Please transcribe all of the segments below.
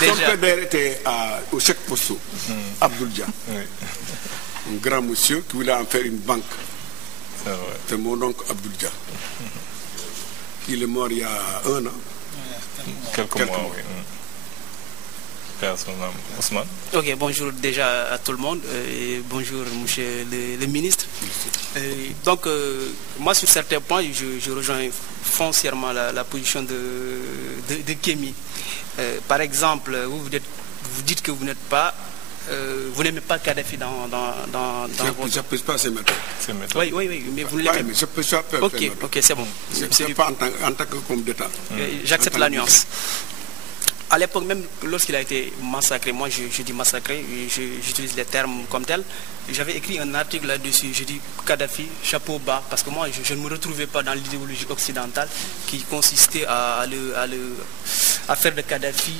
Son père était au chèque Posto, Abdoul Dia. Oui. Un grand monsieur qui voulait en faire une banque. C'est mon oncle Abdoul Dia. Il est mort il y a 1 an. Quelques mois, oui. Ousmane. Ok, bonjour déjà à tout le monde. Et bonjour, monsieur le ministre. Donc, moi, sur certains points, je rejoins foncièrement la position de Kémy. Par exemple, vous dites que vous n'êtes pas... vous n'aimez pas Kadhafi dans votre... Je ne peux pas ces méthodes. Oui, mais vous ne l'aimez pas. Mais je peux pas faire Ok, c'est bon. Je ne pas en tant que homme d'État. J'accepte la nuance. À l'époque, même lorsqu'il a été massacré, moi je dis massacré, j'utilise les termes comme tels, j'avais écrit un article là-dessus, je dis Kadhafi, chapeau bas, parce que moi je ne me retrouvais pas dans l'idéologie occidentale qui consistait à faire de Kadhafi,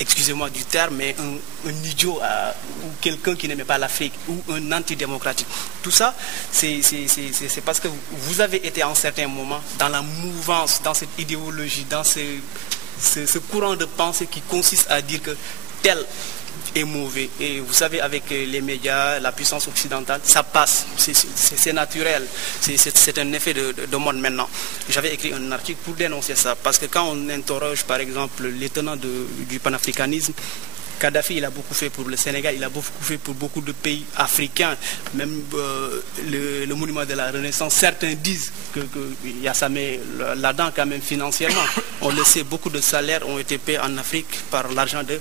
excusez-moi du terme, mais un idiot ou quelqu'un qui n'aimait pas l'Afrique ou un antidémocratique. Tout ça, c'est parce que vous avez été à un certain moment dans la mouvance, dans cette idéologie, dans ce courant de pensée qui consiste à dire que tel est mauvais. Et vous savez, avec les médias, la puissance occidentale, ça passe. C'est naturel. C'est un effet de monde maintenant. J'avais écrit un article pour dénoncer ça. Parce que quand on interroge, par exemple, les tenants du panafricanisme, Kadhafi, il a beaucoup fait pour le Sénégal, il a beaucoup fait pour beaucoup de pays africains. Même le monument de la Renaissance, certains disent qu'il y a sa main là-dedans quand même financièrement. On le sait, beaucoup de salaires ont été payés en Afrique par l'argent de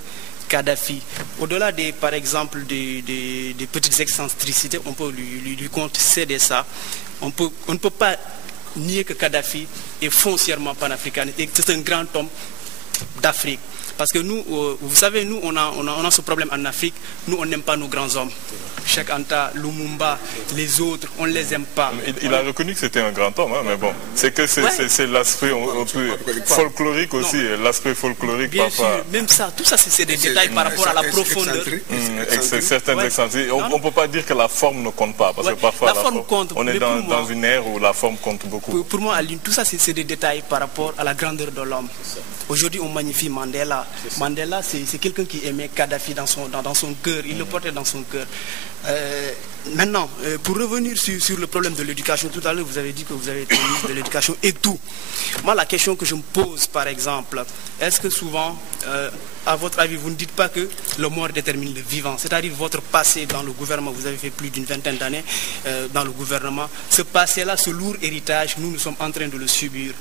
Kadhafi. Au-delà par exemple, des petites excentricités, on peut lui concéder ça. On ne peut pas nier que Kadhafi est foncièrement panafricaniste et que c'est un grand homme d'Afrique. Parce que nous, vous savez, nous, on a ce problème en Afrique. Nous, on n'aime pas nos grands hommes. Cheikh Anta, Lumumba, les autres, on ne les aime pas. Il a reconnu que c'était un grand homme, hein, mais bon, c'est que c'est l'aspect folklorique aussi, l'aspect folklorique. Bien sûr, même ça, tout ça, c'est des détails par rapport à la profondeur. Certaines excentriques. On ne peut pas dire que la forme ne compte pas, parce que parfois la forme compte, on est dans une ère où la forme compte beaucoup. Pour moi, Aline, tout ça, c'est des détails par rapport à la grandeur de l'homme. Aujourd'hui, on magnifie Mandela. Mandela, c'est quelqu'un qui aimait Kadhafi dans son cœur, il le portait dans son cœur. Maintenant, pour revenir sur le problème de l'éducation, tout à l'heure vous avez dit que vous avez été ministre de l'éducation et tout. Moi, la question que je me pose, par exemple, est-ce que souvent, à votre avis, vous ne dites pas que le mort détermine le vivant, c'est-à-dire votre passé dans le gouvernement, vous avez fait plus d'une vingtaine d'années dans le gouvernement, ce passé-là, ce lourd héritage, nous sommes en train de le subir.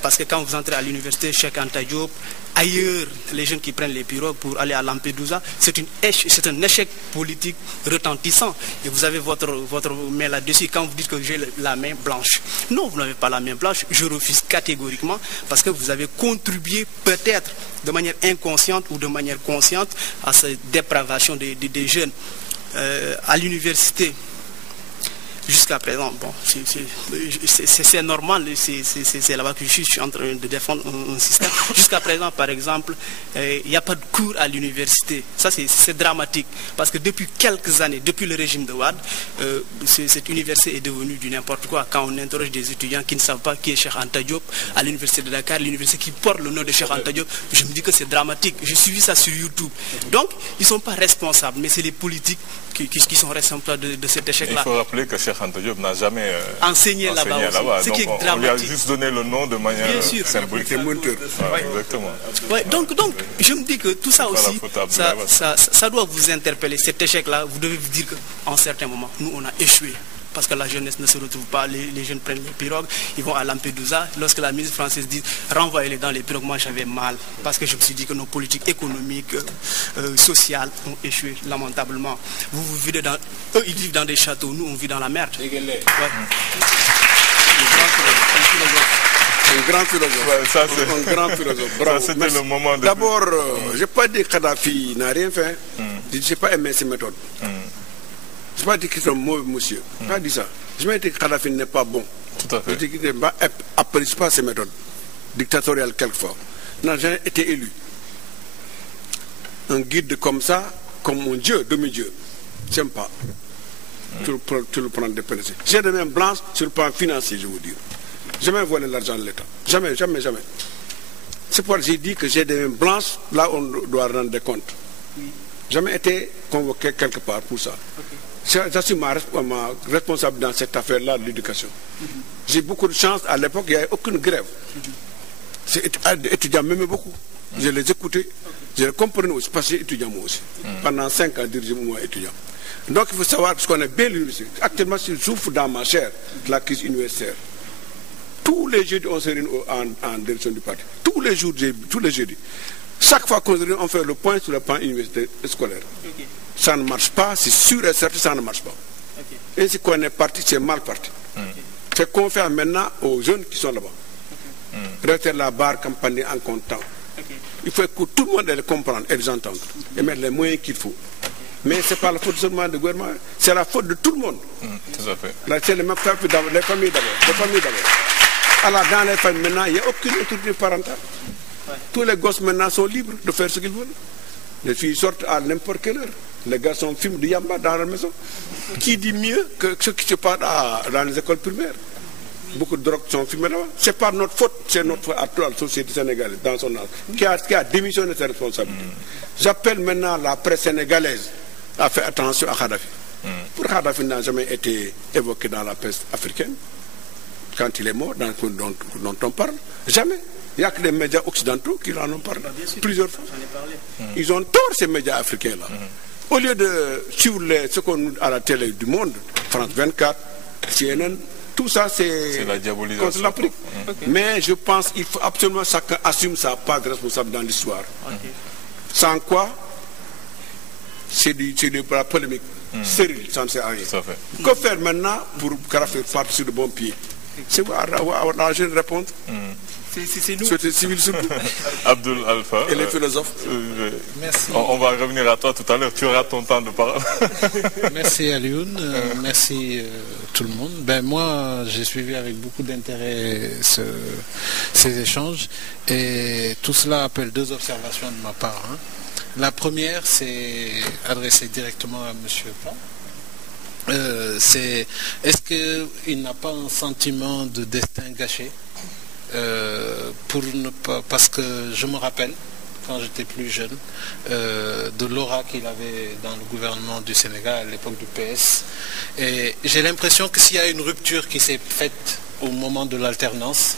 Parce que quand vous entrez à l'université, Cheikh Anta Diop, ailleurs, les jeunes qui prennent les pirogues pour aller à Lampedusa, c'est un échec politique retentissant. Et vous avez votre main là-dessus quand vous dites que j'ai la main blanche. Non, vous n'avez pas la main blanche, je refuse catégoriquement parce que vous avez contribué peut-être de manière inconsciente ou de manière consciente à cette dépravation des jeunes. À l'université, jusqu'à présent, bon, c'est normal, c'est là-bas que je suis en train de défendre un système. Jusqu'à présent, par exemple, il n'y a pas de cours à l'université. Ça, c'est dramatique. Parce que depuis quelques années, depuis le régime de Wade, cette université est devenue du n'importe quoi. Quand on interroge des étudiants qui ne savent pas qui est Cheikh Anta Diop, à l'université de Dakar, l'université qui porte le nom de Cheikh Anta Diop, je me dis que c'est dramatique. J'ai suivi ça sur YouTube. Donc, ils ne sont pas responsables, mais c'est les politiques qui sont responsables de cet échec-là. Il faut rappeler que Cheikh Anta Diop n'a jamais enseigné là-bas. Donc, on lui a juste donné le nom de manière symbolique. Exactement. Ouais, donc, je me dis que tout ça aussi, ça doit vous interpeller. Cet échec-là, vous devez vous dire qu'en certains moments, nous, on a échoué. Parce que la jeunesse ne se retrouve pas, les jeunes prennent les pirogues, ils vont à Lampedusa. Lorsque la ministre française dit renvoyez-les dans les pirogues, moi j'avais mal. Parce que je me suis dit que nos politiques économiques, sociales ont échoué lamentablement. Vous vivez eux ils vivent dans des châteaux, nous on vit dans la merde. Ouais. Un grand philosophe. Un grand philosophe. Bravo. C'était le moment de... D'abord, je n'ai pas dit que Kadhafi n'a rien fait. Je n'ai pas aimé ses méthodes. Je n'ai pas dit qu'il est un mauvais monsieur. Je n'ai pas dit ça. Je n'ai pas dit que Kadhafi n'est pas bon. Tout à fait. Je dis qu'il n'apprécie pas ses méthodes dictatoriales quelquefois. Il n'a jamais été élu. Un guide comme ça, comme mon Dieu, demi-dieu. Je n'aime pas. Tu le prends de pénétrer. J'ai des mains blanches sur le plan financier, je vous dis. Jamais volé l'argent de l'État. Jamais, jamais, jamais. C'est pourquoi j'ai dit que j'ai des mains blanches là où on doit rendre des comptes. Jamais été convoqué quelque part pour ça. J'assume ma responsabilité dans cette affaire-là de l'éducation. J'ai beaucoup de chance. À l'époque, il n'y avait aucune grève. C'est étudiants m'aimaient beaucoup. Je les écoutais. Je les comprenais aussi, parce que j'étais étudiant moi aussi. Pendant 5 ans, dirigé moi étudiant. Donc il faut savoir, parce qu'on est bien l'université. Actuellement, je souffre dans ma chair de la crise universitaire. Tous les jeudis, on se réunit en direction du parti. Tous les jeudis. Chaque fois qu'on se réunit, on fait le point sur le plan universitaire scolaire. Ça ne marche pas, c'est sûr et certain, ça ne marche pas. Et si qu'on est parti, c'est mal parti. C'est qu'on fait maintenant aux jeunes qui sont là-bas. Rester la barre campagne en comptant. Il faut que tout le monde les comprenne et les entendre et mettre les moyens qu'il faut. Mais ce n'est pas la faute seulement du gouvernement, c'est la faute de tout le monde. Tout à fait. Là, c'est les familles d'abord. Alors dans les familles maintenant, il n'y a aucune autorité parentale. Tous les gosses maintenant sont libres de faire ce qu'ils veulent. Les filles sortent à n'importe quelle heure. Les garçons fument du yamba dans la maison. Qui dit mieux que ce qui se passe dans les écoles primaires? Beaucoup de drogues sont fumées là-bas. Ce n'est pas notre faute, c'est notre faute à toute la société sénégalaise dans son âge, qui a démissionné de ses responsabilités. J'appelle maintenant la presse sénégalaise à faire attention à Kadhafi. Pour Kadhafi n'a jamais été évoqué dans la presse africaine. Quand il est mort, dont on parle, jamais. Il n'y a que les médias occidentaux qui en ont parlé plusieurs fois. Ils ont tort, ces médias africains-là. Au lieu de suivre ce qu'on nous à la télé du monde, France 24, CNN, tout ça c'est la diabolisation contre l'Afrique. Mais je pense qu'il faut absolument chacun assume sa part de responsable dans l'histoire. Sans quoi, c'est de la polémique stérile, ça ne sert à rien. Que faire maintenant pour faire partir sur de bons pieds? C'est la jeune répondre. C'est nous. C'est civil surtout. Abdoul Alpha. Et les philosophes. Merci. On va revenir à toi tout à l'heure. Tu auras ton temps de parole. Merci Alioune. Merci tout le monde. Moi, j'ai suivi avec beaucoup d'intérêt ces échanges. Et tout cela appelle 2 observations de ma part. La première, c'est adressée directement à M. Pam. Est-ce qu'il n'a pas un sentiment de destin gâché parce que je me rappelle quand j'étais plus jeune de l'aura qu'il avait dans le gouvernement du Sénégal à l'époque du PS, et j'ai l'impression que s'il y a une rupture qui s'est faite au moment de l'alternance,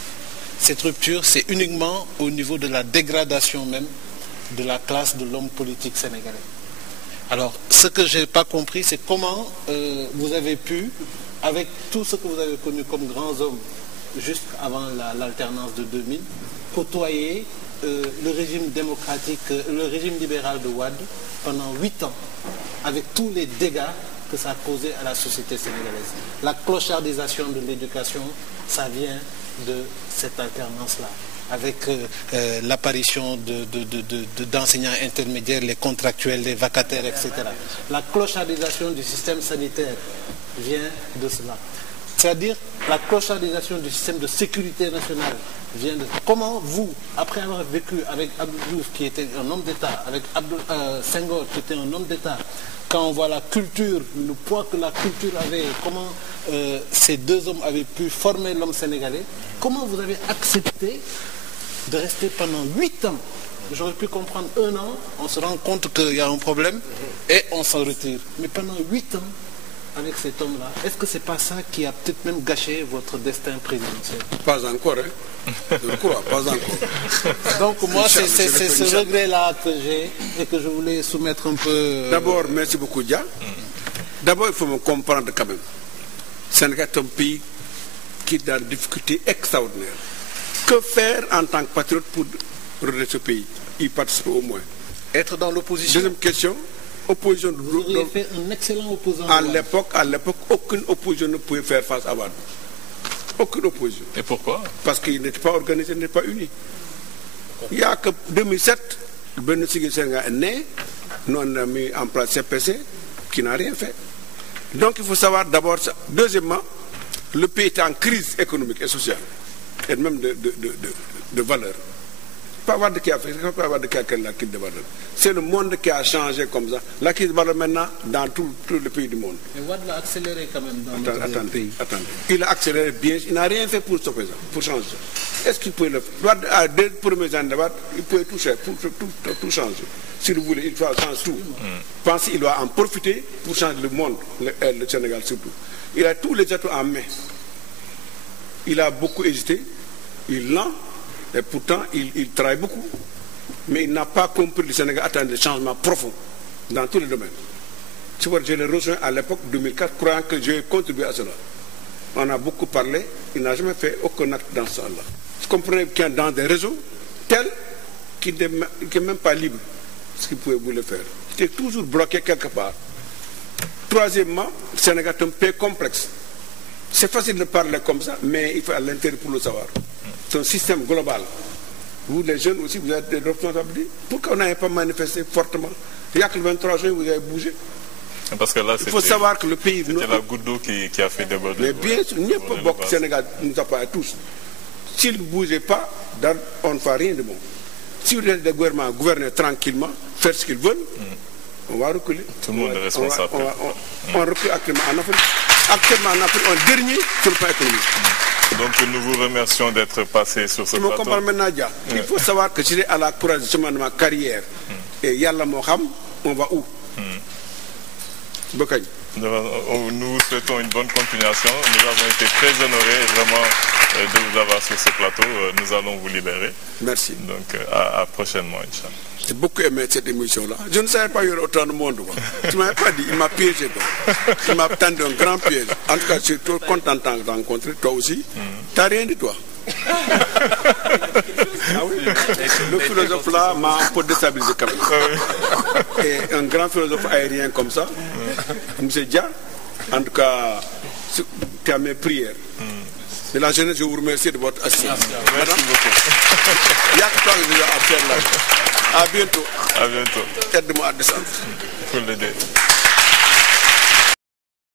cette rupture c'est uniquement au niveau de la dégradation même de la classe de l'homme politique sénégalais. Alors, ce que je n'ai pas compris, c'est comment vous avez pu, avec tout ce que vous avez connu comme grands hommes, juste avant l'alternance de 2000, côtoyer le régime démocratique, le régime libéral de Wade pendant 8 ans, avec tous les dégâts que ça a causé à la société sénégalaise. La clochardisation de l'éducation, ça vient de cette alternance-là, avec l'apparition d'enseignants intermédiaires, les contractuels, les vacataires, etc. La clochardisation du système sanitaire vient de cela. C'est-à-dire la clochardisation du système de sécurité nationale vient de... Comment vous, après avoir vécu avec Abdou Diouf qui était un homme d'État, avec Senghor qui était un homme d'État, quand on voit la culture, le poids que la culture avait, comment ces 2 hommes avaient pu former l'homme sénégalais, comment vous avez accepté de rester pendant 8 ans? J'aurais pu comprendre 1 an, on se rend compte qu'il y a un problème et on s'en retire. Mais pendant 8 ans, avec cet homme-là, est-ce que c'est pas ça qui a peut-être même gâché votre destin présidentiel? Pas encore, hein. Je crois, pas encore. Donc moi, c'est ce regret-là que j'ai et que je voulais soumettre un peu... D'abord, merci beaucoup, Dia. D'abord, il faut me comprendre quand même. Sénégal est un pays qui est dans des difficultés extraordinaires. Que faire en tant que patriote pour redresser ce pays? Y participer au moins. Être dans l'opposition. Deuxième question. Opposition. Vous auriez fait un excellent opposant. À l'époque, aucune opposition ne pouvait faire face à Wade. Aucune opposition. Et pourquoi? Parce qu'il n'était pas organisé, il n'était pas uni. Il n'y a que 2007, Benoît Senghor est né, nous on a mis en place CPC, qui n'a rien fait. Donc il faut savoir d'abord ça. Deuxièmement, le pays est en crise économique et sociale, et même de valeur. pas Wade qui a fait, c'est pas Wade qui a créé la crise de Badr. C'est le monde qui a changé comme ça. La crise de Badr maintenant dans tout le pays du monde. Mais Wade l'a accéléré quand même dans notre pays. Attendez. Il a accéléré bien, il n'a rien fait pour stopper ça, pour changer ça. Est-ce qu'il pouvait le faire? Wade a deux premiers années de Wade, il pouvait tout faire, tout changer. S'il voulait, il faut changer tout. Je pense qu'il doit en profiter pour changer le monde, le Sénégal surtout. Il a tous les atouts en main. Il a beaucoup hésité, il l'a, et pourtant il travaille beaucoup. Mais il n'a pas compris que le Sénégal attend des changements profonds dans tous les domaines. Tu vois, je l'ai rejoint à l'époque 2004, croyant que j'ai contribué à cela. On a beaucoup parlé, il n'a jamais fait aucun acte dans ce sens-là. Je comprenais qu'il y a dans des réseaux tels qu'il n'est même pas libre ce qu'il pouvait vouloir faire. Il était toujours bloqué quelque part. Troisièmement, le Sénégal est un pays complexe. C'est facile de parler comme ça, mais il faut à l'intérieur pour le savoir. C'est un système global. Vous, les jeunes aussi, vous avez des responsabilités. Pourquoi vous n'avez pas manifesté fortement? Il y a que le 23 juin, vous avez bougé. Parce que là, il faut savoir que le pays... C'était la goutte d'eau qui a fait déborder. Mais bien sûr, il n'y a pas beaucoup de Sénégal, nous a pas tous. S'ils ne bougeaient pas, on ne fait rien de bon. Si vous êtes des gouvernements gouverner tranquillement, faire ce qu'ils veulent, on va reculer. Tout le monde est responsable. On recule actuellement en Afrique. Actuellement en Afrique, on est dernier sur le plan économique. Donc nous vous remercions d'être passé sur ce plateau. Il faut savoir que j'étais à la courage de ma carrière. Et Yalla Moham, on va où? Nous vous souhaitons une bonne continuation. Nous avons été très honorés vraiment de vous avoir sur ce plateau. Nous allons vous libérer. Merci. Donc à prochainement, Inch'Allah. J'ai beaucoup aimé cette émission-là. Je ne savais pas qu'il y aurait autant de monde. Tu ne m'avais pas dit, il m'a piégé. Il m'a tendu un grand piège. En tout cas, je suis trop content de te rencontrer. Toi aussi. Tu n'as rien dit, toi. Ah oui. Le philosophe là m'a un peu déstabilisé quand même. Et un grand philosophe aérien comme ça, M. Dia, en tout cas, tu as mes prières. Et la jeunesse, je vous remercie de votre assistance. Merci beaucoup. Il y a que toi que je vais faire là. À bientôt. À bientôt. Aide-moi à descendre. Il faut l'aider.